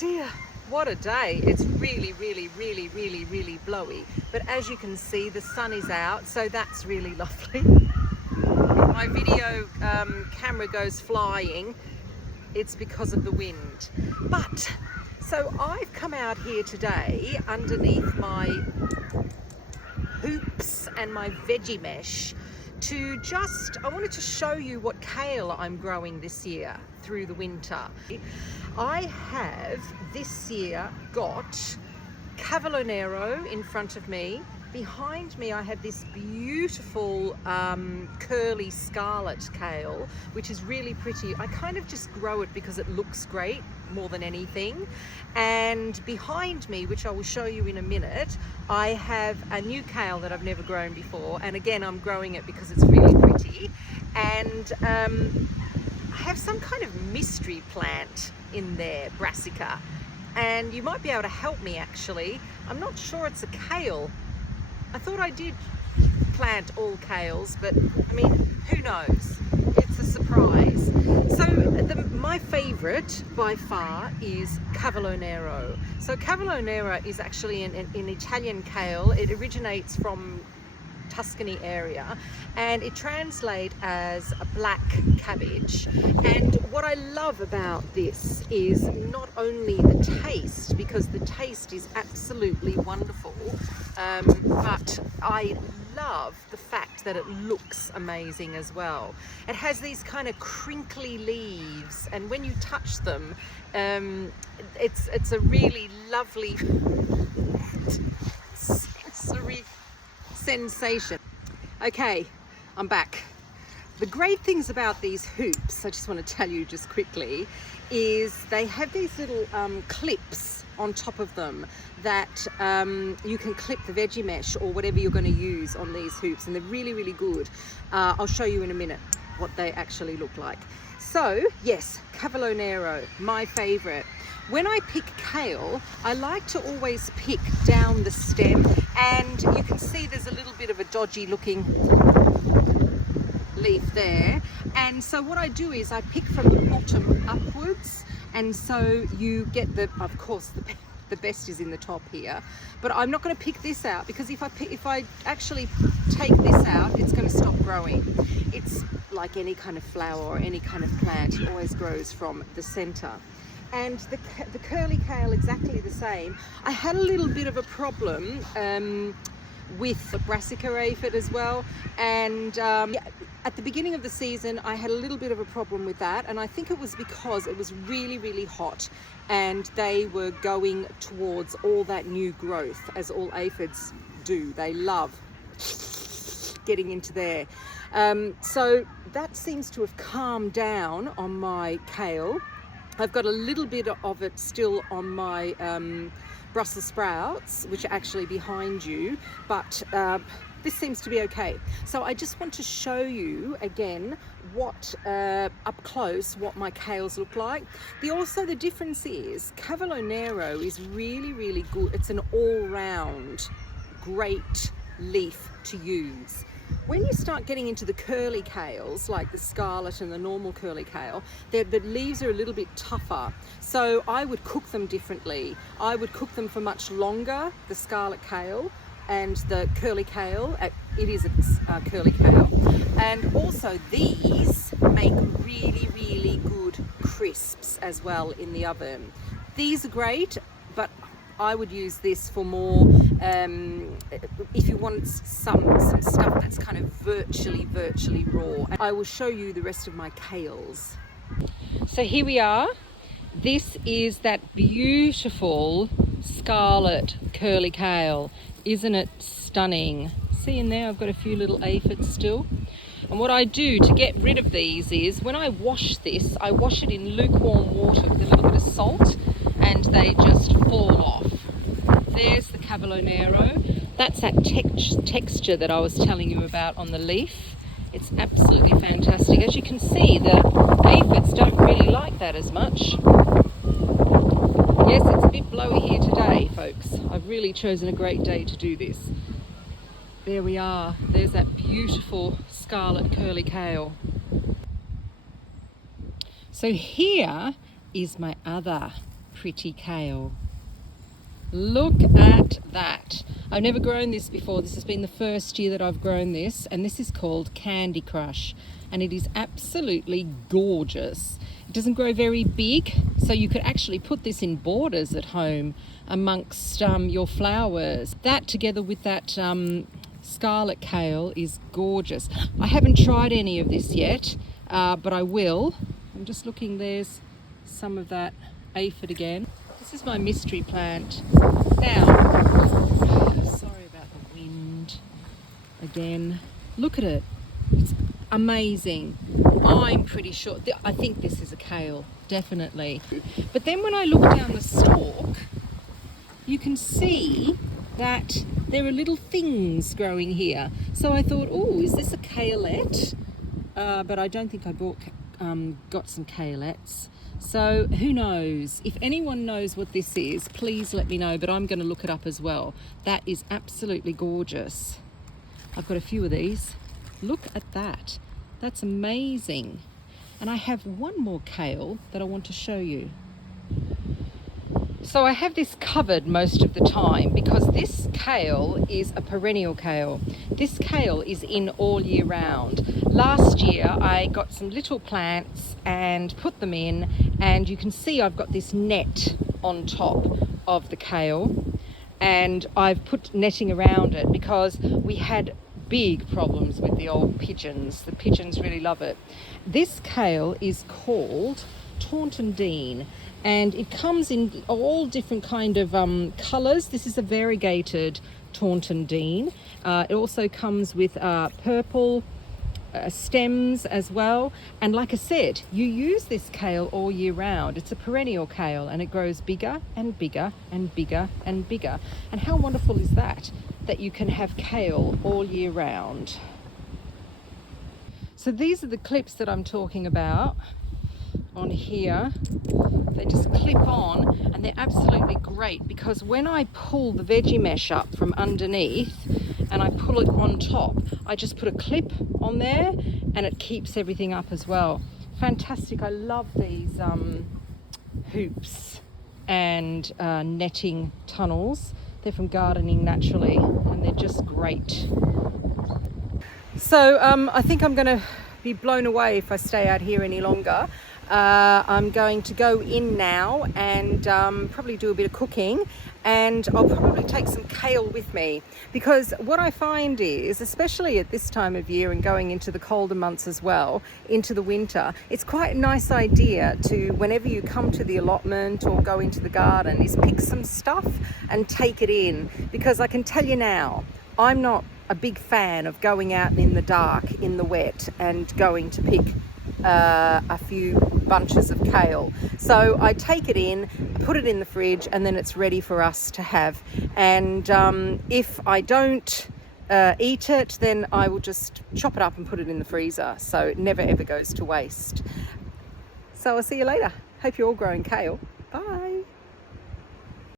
dear, what a day. It's really, really, really, really, really blowy. But as you can see, the sun is out, so that's really lovely. If my video camera goes flying, it's because of the wind. But, so I've come out here today underneath my hoops and my veggie mesh to I wanted to show you what kale I'm growing this year through the winter. I have this year got Cavolo Nero in front of me. Behind me I have this beautiful curly scarlet kale, which is really pretty. I kind of just grow it because it looks great more than anything. And behind me, which I will show you in a minute, I have a new kale that I've never grown before, and again I'm growing it because it's really pretty. And I have some kind of mystery plant in there, brassica, and you might be able to help me actually. I'm not sure it's a kale. I thought I did plant all kales, but I mean, who knows? It's a surprise. So my favorite by far is Cavolo Nero. So Cavolo Nero is actually an Italian kale. It originates from Tuscany area, and it translates as a black cabbage. And what I love about this is not only the taste, because the taste is absolutely wonderful, but I love the fact that it looks amazing as well. It has these kind of crinkly leaves, and when you touch them, it's a really lovely sensory sensation. Okay, I'm back. The great things about these hoops, I just want to tell you just quickly, is they have these little clips on top of them that you can clip the veggie mesh or whatever you're going to use on these hoops, and they're really, really good. I'll show you in a minute what they actually look like. So yes, Cavolo Nero, my favorite. When I pick kale, I like to always pick down the stem, and you can see there's a little bit of a dodgy looking leaf there. And so what I do is I pick from the bottom upwards, and so you get of course the best is in the top here. But I'm not going to pick this out, because if I actually take this out, it's going to stop growing. It's like any kind of flower or any kind of plant, it always grows from the center. And the curly kale, exactly the same. I had a little bit of a problem with the brassica aphid as well, and at the beginning of the season I had a little bit of a problem with that, and I think it was because it was really, really hot and they were going towards all that new growth, as all aphids do. They love getting into there. So that seems to have calmed down on my kale. I've got a little bit of it still on my Brussels sprouts, which are actually behind you, but this seems to be okay. So I just want to show you again what up close what my kales look like. Also the difference is Cavolo Nero is really, really good. It's an all-round great leaf to use. When you start getting into the curly kales, like the scarlet and the normal curly kale, the leaves are a little bit tougher. So I would cook them differently. I would cook them for much longer, the scarlet kale, and the curly kale, it is a curly kale. And also these make really, really good crisps as well in the oven. These are great, but I would use this for more, if you want some stuff that's kind of virtually raw. I will show you the rest of my kales. So here we are. This is that beautiful scarlet curly kale. Isn't it stunning? See in there, I've got a few little aphids still. And what I do to get rid of these is, when I wash this, I wash it in lukewarm water with a little bit of salt, and they just fall off. There's the Cavolo Nero. That's that texture that I was telling you about on the leaf. It's absolutely fantastic. As you can see, the aphids don't really like that as much. Yes, it's a bit blowy here today, folks. I've really chosen a great day to do this. There we are. There's that beautiful scarlet curly kale. So here is my other pretty kale. Look at that. I've never grown this before. This has been the first year that I've grown this, and this is called Candy Crush, and it is absolutely gorgeous. It doesn't grow very big, so you could actually put this in borders at home amongst your flowers. That together with that Scarlet Kale is gorgeous. I haven't tried any of this yet, but I will. I'm just looking, there's some of that aphid again. This is my mystery plant. Now, sorry about the wind again. Look at it. It's amazing. I'm pretty sure, I think this is a kale, definitely. But then when I look down the stalk, you can see that there are little things growing here. So I thought, oh, is this a kaleette? But I don't think I got some kaleettes. So who knows? If anyone knows what this is, please let me know, but I'm going to look it up as well. That is absolutely gorgeous. I've got a few of these. Look at that. That's amazing. And I have one more kale that I want to show you. So I have this covered most of the time because this kale is a perennial kale. This kale is in all year round. Last year I got some little plants and put them in, and you can see I've got this net on top of the kale, and I've put netting around it because we had big problems with the old pigeons. The pigeons really love it. This kale is called Taunton Dean, and it comes in all different kind of colours. This is a variegated Taunton Dean. It also comes with purple stems as well, and like I said, you use this kale all year round. It's a perennial kale, and it grows bigger and bigger and bigger and bigger. And how wonderful is that you can have kale all year round. So these are the clips that I'm talking about on here. They just clip on, and they're absolutely great because when I pull the veggie mesh up from underneath and I pull it on top, I just put a clip on there and it keeps everything up as well. Fantastic. I love these hoops and netting tunnels. They're from Gardening Naturally, and they're just great. So I think I'm going to be blown away if I stay out here any longer. I'm going to go in now and probably do a bit of cooking, and I'll probably take some kale with me, because what I find is, especially at this time of year and going into the colder months as well, into the winter, it's quite a nice idea to, whenever you come to the allotment or go into the garden, is pick some stuff and take it in, because I can tell you now, I'm not a big fan of going out in the dark, in the wet, and going to pick a few bunches of kale. So I take it in, put it in the fridge, and then it's ready for us to have. And if I don't eat it, then I will just chop it up and put it in the freezer, so it never ever goes to waste. So I'll see you later. Hope you're all growing kale. Bye.